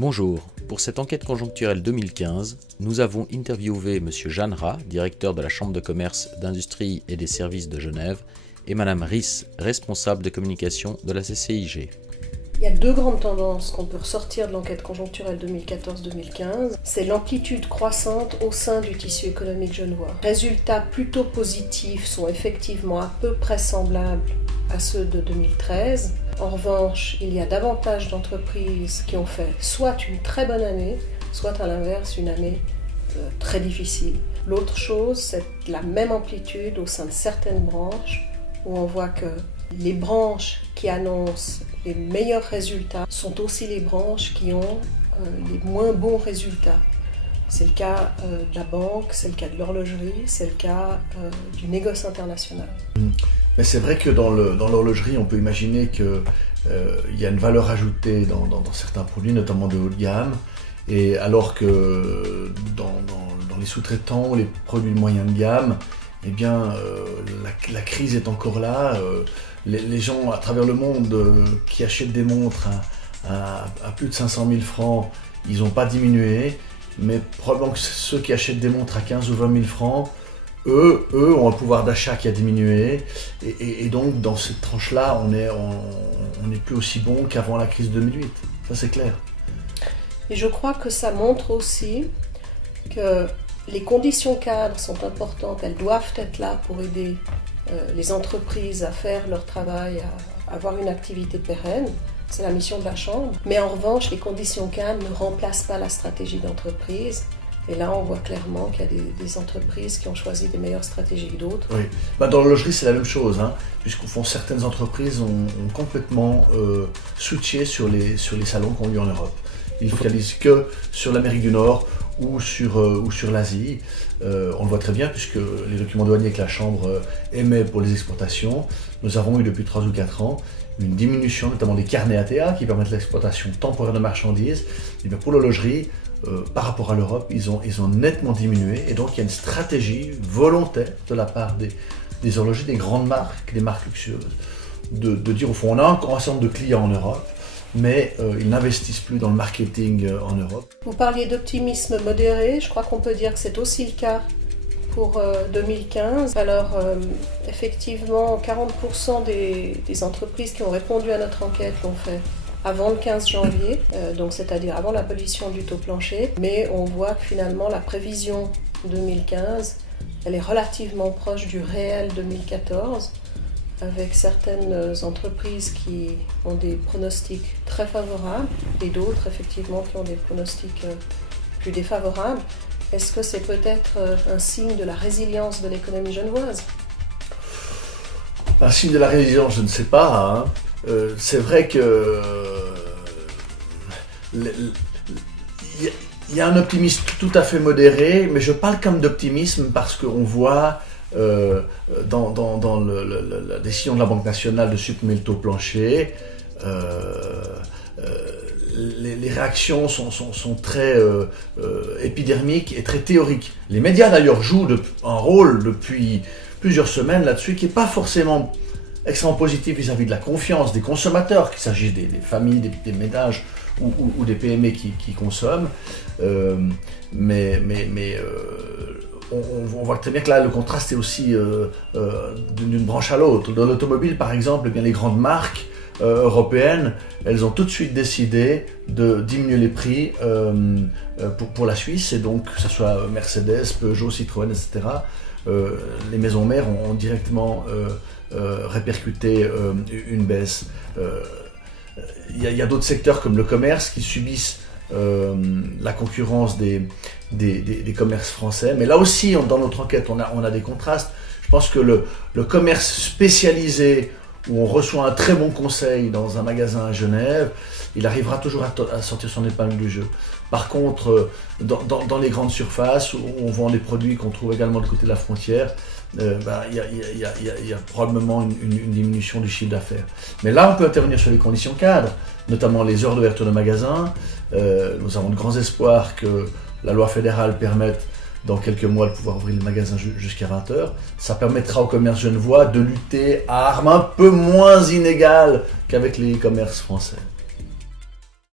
Bonjour, pour cette enquête conjoncturelle 2015, nous avons interviewé M. Jeanne Rat, directeur de la Chambre de commerce, d'industrie et des services de Genève, et Mme Ries, responsable de communication de la CCIG. Il y a deux grandes tendances qu'on peut ressortir de l'enquête conjoncturelle 2014-2015. C'est l'amplitude croissante au sein du tissu économique genevois. Les résultats plutôt positifs sont effectivement à peu près semblables à ceux de 2013. En revanche, il y a davantage d'entreprises qui ont fait soit une très bonne année, soit à l'inverse une année très difficile. L'autre chose, c'est la même amplitude au sein de certaines branches où on voit que les branches qui annoncent les meilleurs résultats sont aussi les branches qui ont les moins bons résultats. C'est le cas de la banque, c'est le cas de l'horlogerie, c'est le cas du négoce international. Mais c'est vrai que dans l'horlogerie, on peut imaginer qu'il y a une valeur ajoutée dans certains produits, notamment de haut de gamme, et alors que dans les sous-traitants ou les produits de moyenne gamme, eh bien, la crise est encore là. Les gens à travers le monde qui achètent des montres à plus de 500 000 francs, ils n'ont pas diminué, mais probablement que ceux qui achètent des montres à 15 ou 20 000 francs, eux ont un pouvoir d'achat qui a diminué, et donc dans cette tranche-là, on n'est plus aussi bon qu'avant la crise 2008. Ça, c'est clair. Et je crois que ça montre aussi que les conditions cadres sont importantes, elles doivent être là pour aider les entreprises à faire leur travail, à avoir une activité pérenne. C'est la mission de la Chambre. Mais en revanche, les conditions cadres ne remplacent pas la stratégie d'entreprise. Et là, on voit clairement qu'il y a des entreprises qui ont choisi des meilleures stratégies que d'autres. Oui. Dans l'horlogerie, c'est la même chose, puisqu'au fond, certaines entreprises ont complètement switché sur les salons qu'on a eu en Europe. Ils ne focalisent que sur l'Amérique du Nord ou sur l'Asie. On le voit très bien, puisque les documents douaniers que la Chambre émet pour les exportations, nous avons eu depuis 3 ou 4 ans une diminution, notamment des carnets ATA qui permettent l'exportation temporaire de marchandises. Et bien pour l'horlogerie, par rapport à l'Europe, ils ont nettement diminué, et donc il y a une stratégie volontaire de la part des horlogers, des grandes marques, des marques luxueuses, de dire au fond, on a encore un certain nombre de clients en Europe, mais ils n'investissent plus dans le marketing en Europe. Vous parliez d'optimisme modéré, je crois qu'on peut dire que c'est aussi le cas pour 2015. Alors effectivement, 40% des entreprises qui ont répondu à notre enquête l'ont fait avant le 15 janvier, donc c'est-à-dire avant l'abolition du taux plancher, mais on voit que finalement la prévision 2015, elle est relativement proche du réel 2014, avec certaines entreprises qui ont des pronostics très favorables et d'autres effectivement qui ont des pronostics plus défavorables. Est-ce que c'est peut-être un signe de la résilience de l'économie genevoise ? Un signe de la résilience, je ne sais pas. C'est vrai que il y a un optimisme tout à fait modéré, mais je parle quand même d'optimisme parce qu'on voit dans la décision de la Banque nationale de supprimer le taux plancher, les réactions sont très épidermiques et très théoriques. Les médias d'ailleurs jouent un rôle depuis plusieurs semaines là-dessus qui n'est pas forcément extrêmement positif vis-à-vis de la confiance des consommateurs, qu'il s'agisse des familles, des ménages ou des PME qui consomment. On voit très bien que là, le contraste est aussi d'une branche à l'autre. Dans l'automobile, par exemple, eh bien, les grandes marques européennes, elles ont tout de suite décidé de diminuer les prix pour la Suisse, et donc que ce soit Mercedes, Peugeot, Citroën, etc. Les maisons mères ont directement répercuté une baisse. Il y a d'autres secteurs comme le commerce qui subissent la concurrence des commerces français, mais là aussi dans notre enquête on a des contrastes. Je pense que le commerce spécialisé où on reçoit un très bon conseil dans un magasin à Genève, il arrivera toujours à sortir son épingle du jeu. Par contre, dans les grandes surfaces où on vend des produits qu'on trouve également du côté de la frontière, il y a probablement une diminution du chiffre d'affaires. Mais là, on peut intervenir sur les conditions cadres, notamment les heures d'ouverture de magasins. Nous avons de grands espoirs que la loi fédérale permette dans quelques mois de pouvoir ouvrir les magasins jusqu'à 20h. Ça permettra au commerce genevois de lutter à armes un peu moins inégales qu'avec les commerces français.